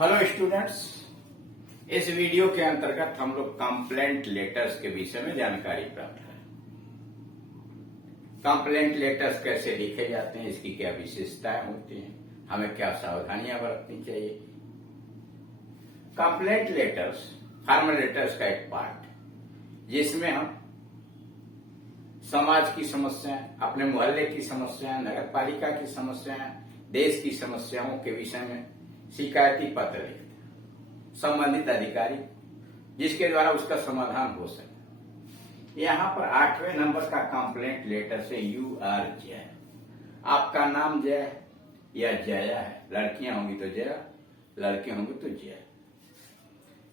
Hello students, इस video के अंतर्गत हम लोग कंप्लेंट लेटर्स के विषय में जानकारी प्राप्त करें। कंप्लेंट लेटर्स कैसे लिखे जाते हैं, इसकी क्या विशेषताएं होती हैं, हमें क्या सावधानियां बरतनी चाहिए। कंप्लेंट लेटर्स फॉर्मल लेटर्स का एक पार्ट जिसमें हम समाज की समस्याएं, अपने मोहल्ले की समस्याएं, नगर पालिका की समस्याएं, देश की समस्याओं के विषय में शिकायती पत्र लिखते हैं संबंधित अधिकारी, जिसके द्वारा उसका समाधान हो सके। यहाँ पर 8वें नंबर का कंप्लेंट लेटर से यू आर जय, आपका नाम जय या जया है। लड़कियां होंगी तो जया, लड़के होंगे तो जय।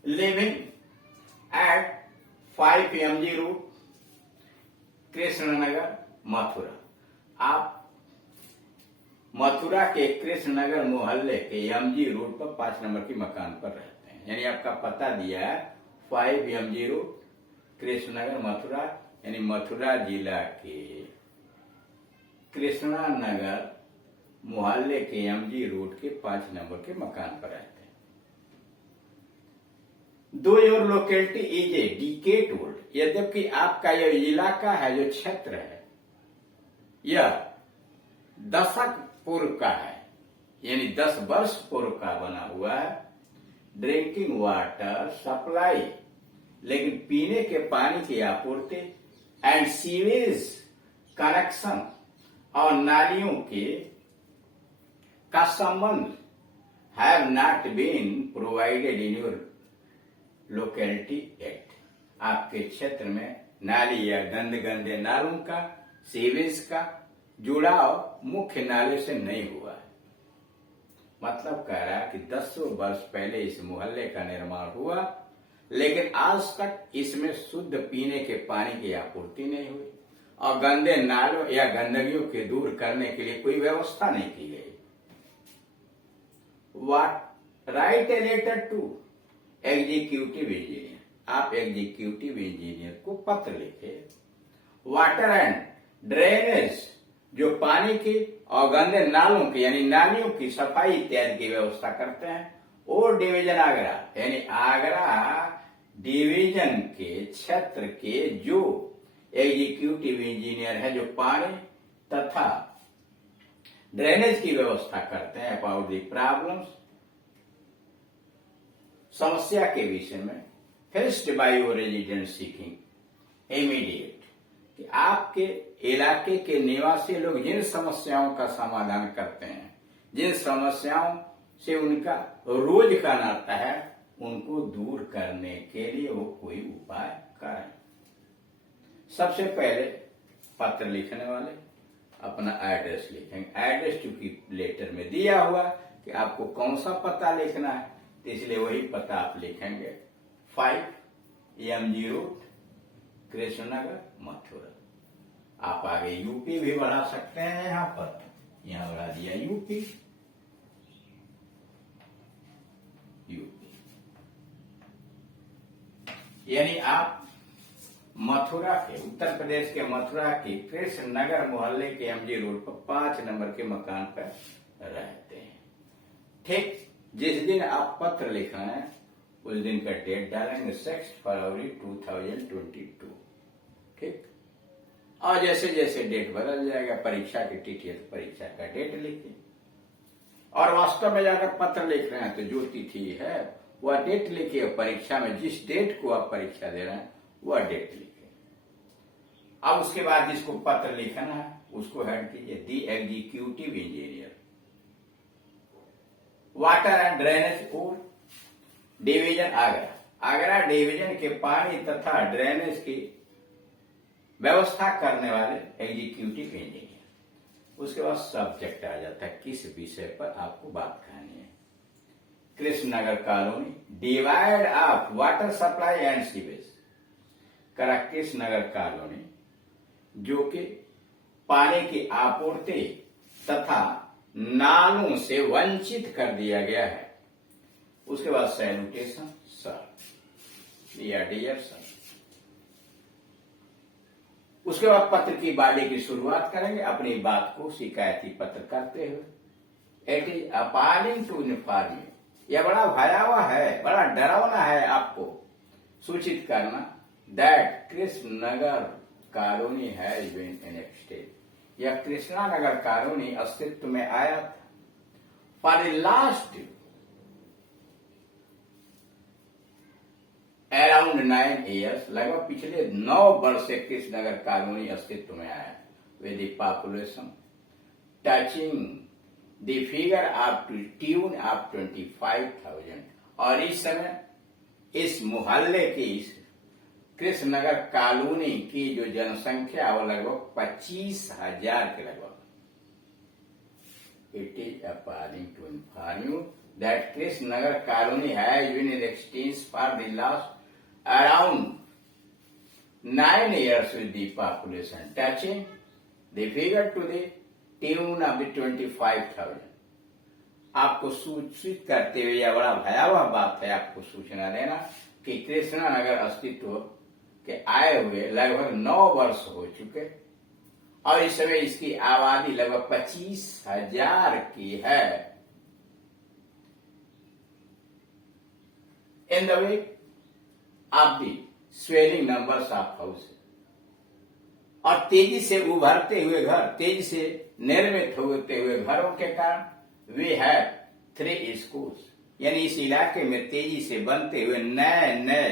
Living at 5 MG road, Krishnanagar, Mathura. आप मथुरा के कृष्णनगर मोहल्ले के MG रोड पर 5 नंबर की मकान पर रहते हैं। यानी आपका पता दिया है 5 MG रोड, कृष्णनगर, मथुरा। यानी मथुरा जिला के कृष्णनगर मोहल्ले के MG रोड के 5 नंबर के मकान पर रहते हैं। दो your locality is a decade old, यद्यपि आपका यह इलाका है, जो क्षेत्र है, यह दशक पूर्व का है, यानी 10 वर्ष पूर्व का बना हुआ है। ड्रिंकिंग वाटर सप्लाई, लेकिन पीने के पानी की आपूर्ति एंड सीवेज कनेक्शन और नालियों के का संबंध have not been provided in your locality act. आपके क्षेत्र में नाली या गंदे नालों का, सीवेज का जुड़ाव मुख्य नाले से नहीं हुआ है। मतलब कह रहा है कि 10 वर्ष पहले इस मोहल्ले का निर्माण हुआ, लेकिन आज तक इसमें शुद्ध पीने के पानी की आपूर्ति नहीं हुई और गंदे नालों या गंदगियों के दूर करने के लिए कोई व्यवस्था नहीं की गई। Write a letter to executive engineer, आप एग्जीक्यूटिव इंजीनियर को पत्र लिखे। वाटर एंड ड्रेनेज, जो पानी की और गंदे नालों की यानी नालियों की सफाई इत्यादि की व्यवस्था करते हैं। और डिवीजन आगरा, यानी आगरा डिवीजन के क्षेत्र के जो एग्जीक्यूटिव इंजीनियर है, जो पानी तथा ड्रेनेज की व्यवस्था करते हैं, अबाउट दी प्रॉब्लम्स, समस्या के विषय में, faced by your resident seeking immediate, कि आपके इलाके के निवासी लोग जिन समस्याओं का समाधान करते हैं, जिन समस्याओं से उनका रोज का नाता है, उनको दूर करने के लिए वो कोई उपाय करें। सबसे पहले पत्र लिखने वाले अपना एड्रेस लिखेंगे। एड्रेस चूंकि लेटर में दिया हुआ कि आपको कौन सा पता लिखना है, तो इसलिए वही पता आप लिखेंगे। 5 MG रोड, कृष्णनगर, मथुरा। आप आगे यूपी भी बढ़ा सकते हैं। यहां बढ़ा दिया यूपी। यानी आप मथुरा के, उत्तर प्रदेश के मथुरा के कृष्णनगर मोहल्ले के MG रोड पर 5 नंबर के मकान पर रहते हैं। ठीक जिस दिन आप पत्र लिखना है उस दिन का डेट डालेंगे, 6 फरवरी 2022। ठीक, और जैसे जैसे डेट बदल जाएगा, परीक्षा की तिथि है तो परीक्षा का डेट लिखिए। और वास्तव में जाकर पत्र लिख रहे हैं तो जो तिथि है वह डेट लिखिए। परीक्षा में जिस डेट को आप परीक्षा दे रहे हैं वह डेट लिखिए। अब उसके बाद जिसको पत्र लिखना है उसको हेड कीजिए दी executive engineer, water and drainage और डिवीजन आगरा। आगरा डिवीजन के पानी तथा ड्रेनेज की व्यवस्था करने वाले एग्जीक्यूटिव इंजीनियर। उसके बाद सब्जेक्ट आ जाता है, किस विषय पर आपको बात करनी है। Krishnanagar colony, divide of water supply and sewage. करा कृष्णनगर कॉलोनी जो कि पानी की आपूर्ति तथा नालों से वंचित कर दिया गया है। उसके बाद सैनिटेशन, सर या डियर सर। उसके बाद पत्र की बॉडी की शुरुआत करेंगे अपनी बात को शिकायती पत्र करते हुए। It is appalling to inform you, यह बड़ा भयावह है, बड़ा डरावना है आपको सूचित करना that Krishnanagar colony has been enacted. यह कृष्णानगर कॉलोनी अस्तित्व में आया था for the last around 9 years, लगभग पिछले 9 वर्ष से कृष्णनगर कॉलोनी अस्तित्व में आया with the population touching the figure of tune of 25,000। और इस समय इस मोहल्ले की, इस कृष्णनगर कॉलोनी की जो जनसंख्या वो लगभग 25,000 के लगभग। इट इज appalling to inform you that Krishnanagar colony has been in existence for the last around 9 years with the population touching the figure to the tune of the 25,000। आपको सूचित करते हुए यह बड़ा भयावह बात है आपको सूचना देना कि कृष्णानगर अस्तित्व के आए हुए लगभग 9 वर्ष हो चुके और इस समय इसकी आबादी लगभग 25,000 की है। In the way of the swelling numbers of house, और तेजी से उभरते हुए घर, तेजी से निर्मित होते हुए घरों के कारण वी हैव 3 schools, यानी इस इलाके में तेजी से बनते हुए नए नए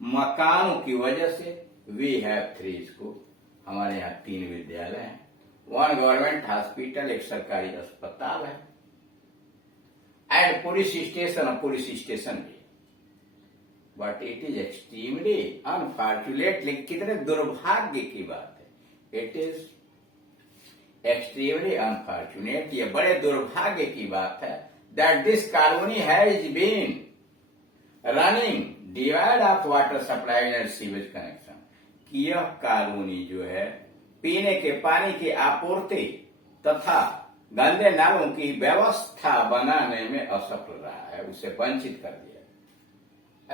मकानों की वजह से वी हैव 3 schools, हमारे यहाँ 3 विद्यालय हैं, 1 गवर्नमेंट हॉस्पिटल, एक सरकारी अस्पताल है, एंड पुलिस स्टेशन, और पुलिस स्टेशन भी। But it is extremely unfortunate, लेकिन कितने दुर्भाग्य की बात है, इट इज एक्सट्रीमली अनफॉर्चुनेट, ये बड़े दुर्भाग्य की बात है that this colony has been running divide of water supply and sewage connection, कि यह कॉलोनी जो है पीने के पानी की आपूर्ति तथा गंदे नालों की व्यवस्था बनाने में असफल रहा है, उसे वंचित कर दिया।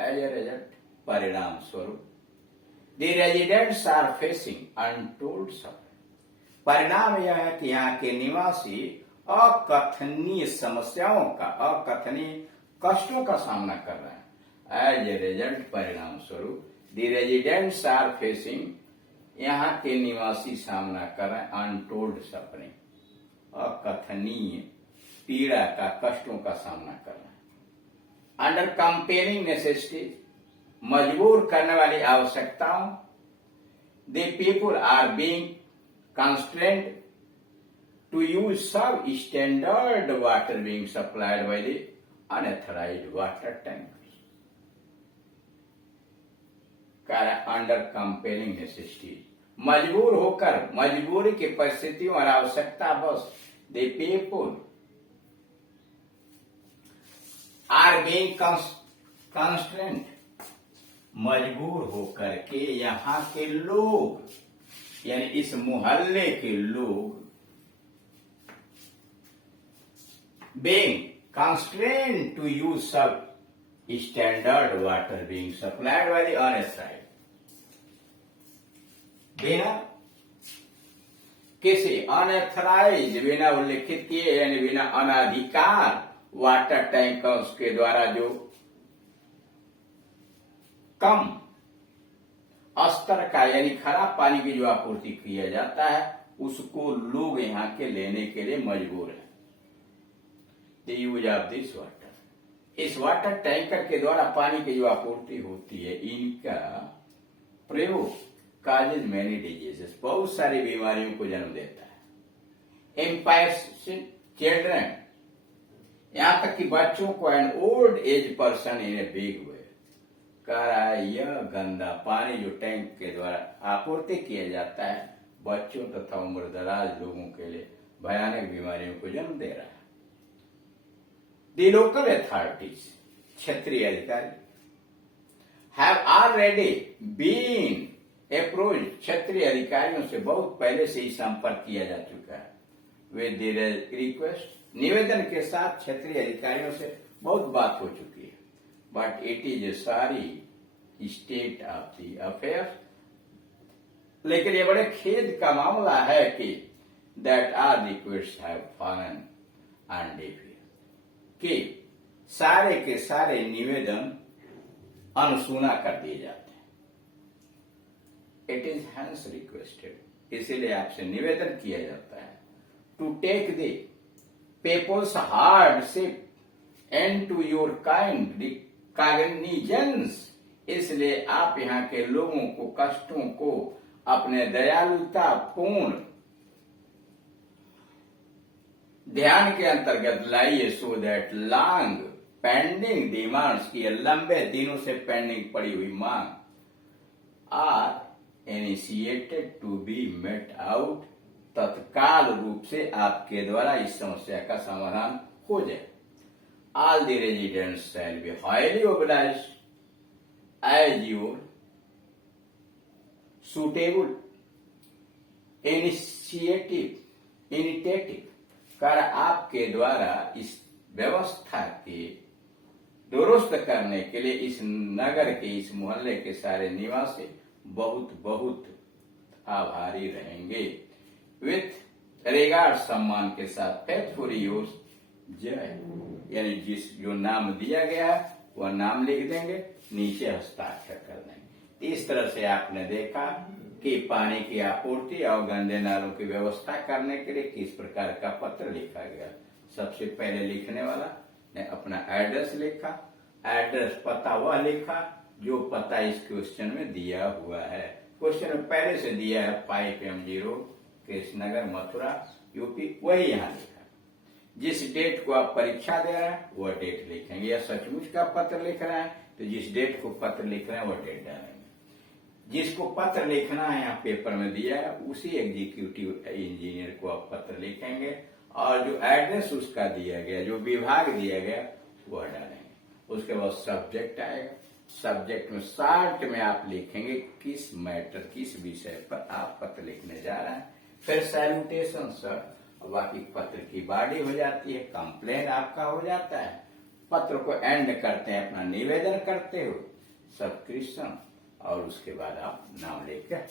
एज ए रिजल्ट, परिणाम स्वरूप the residents are facing untold suffering, परिणाम यह है कि यहाँ के निवासी अकथनीय समस्याओं का, अकथनीय कष्टों का सामना कर रहे हैं। एज ए रिजल्ट, परिणाम स्वरूप द रेजिडेंट्स आर फेसिंग, यहाँ के निवासी सामना कर रहे हैं अनटोल्ड सफरिंग, अकथनीय पीड़ा का, कष्टों का सामना कर रहे हैं। अंडर कंपेलिंग नेसेसिटी, मजबूर करने वाली आवश्यकताओं, the people are being constrained to use substandard water being supplied by the unauthorized water tankers। Under compelling necessity, मजबूर होकर, मजबूरी की परिस्थितियों और आवश्यकता बस, the people are being constraint, मजबूर होकर के यहाँ के लोग, यानी इस मोहल्ले के लोग, being constrained to use some standard water being supplied by the unauthorized, बिना किसी अनऑथराइज, बिना उल्लेखित किए यानी बिना अनाधिकार वाटर टैंकर्स के द्वारा जो कम स्तर का यानी खराब पानी की जो आपूर्ति किया जाता है उसको लोग यहाँ के लेने के लिए मजबूर हैं। The use of this water, इस वाटर टैंकर के द्वारा पानी की जो आपूर्ति होती है, इनका प्रयोग काजेज मैनी डिजीजेस, बहुत सारी बीमारियों को जन्म देता है। इम्पायर्स चिल्ड्रन, यहां तक कि बच्चों को, and old age person in a big way, कह रहा है यह गंदा पानी जो टैंक के द्वारा आपूर्ति किया जाता है बच्चों तथा उम्रदराज लोगों के लिए भयानक बीमारियों को जन्म दे रहा है। द लोकल अथॉरिटीज, क्षेत्रीय अधिकारी, हैव ऑलरेडी बीन अप्रोच, क्षेत्रीय अधिकारियों से बहुत पहले से ही संपर्क किया जा चुका है विद द रिक्वेस्ट, निवेदन के साथ क्षेत्रीय अधिकारियों से बहुत बात हो चुकी है। But it is a sorry state of the affair, लेकिन ये बड़े खेद का मामला है कि that our request have fallen on deaf ear, कि सारे के सारे निवेदन अनसुना कर दिए जाते हैं। इट इज हैंस रिक्वेस्टेड, इसीलिए आपसे निवेदन किया जाता है to take the people's hardship and to your kind cognizance. इसलिए आप यहाँ के लोगों को, कष्टों को अपने दयालुता पूर्ण ध्यान के अंतर्गत लाइए, so that long pending demands की लंबे दिनों से पेंडिंग पड़ी हुई मांग are initiated to be met out, तत्काल रूप से आपके द्वारा इस समस्या का समाधान हो जाए। All the residents shall be highly organised as your suitable initiative कर आपके द्वारा इस व्यवस्था के दुरुस्त करने के लिए इस नगर के, इस मोहल्ले के सारे निवासी बहुत बहुत आभारी रहेंगे। विथ रिगार्ड, सम्मान के साथ, फेथफुली योर्स जय, यानी जिस जो नाम दिया गया है वह नाम लिख देंगे, नीचे हस्ताक्षर कर देंगे। इस तरह से आपने देखा कि पानी की आपूर्ति और गंदे नालों की व्यवस्था करने के लिए किस प्रकार का पत्र लिखा गया। सबसे पहले लिखने वाला ने अपना एड्रेस लिखा, एड्रेस पता वह लिखा जो पता इस क्वेश्चन में दिया हुआ है। क्वेश्चन में पहले से दिया है 5M0 कृष्णनगर मथुरा यूपी, वही यहाँ लिखा। जिस डेट को आप परीक्षा दे रहे हैं वह डेट लिखेंगे, या सचमुच का पत्र लिख रहे हैं तो जिस डेट को पत्र लिख रहे हैं वह डेट डालेंगे। जिसको पत्र लिखना है यहाँ पेपर में दिया है उसी एग्जीक्यूटिव इंजीनियर को आप पत्र लिखेंगे, और जो एड्रेस उसका दिया गया, जो विभाग दिया गया वह डालेंगे। उसके बाद सब्जेक्ट आएगा, सब्जेक्ट में शॉर्ट में आप लिखेंगे किस मैटर, किस विषय पर आप पत्र लिखने जा रहे हैं। फिर सैल्यूटेशन सर, बाकी पत्र की बॉडी हो जाती है, कंप्लेन आपका हो जाता है। पत्र को एंड करते हैं अपना निवेदन करते हो, सब्सक्रिप्शन, और उसके बाद आप नाम लेकर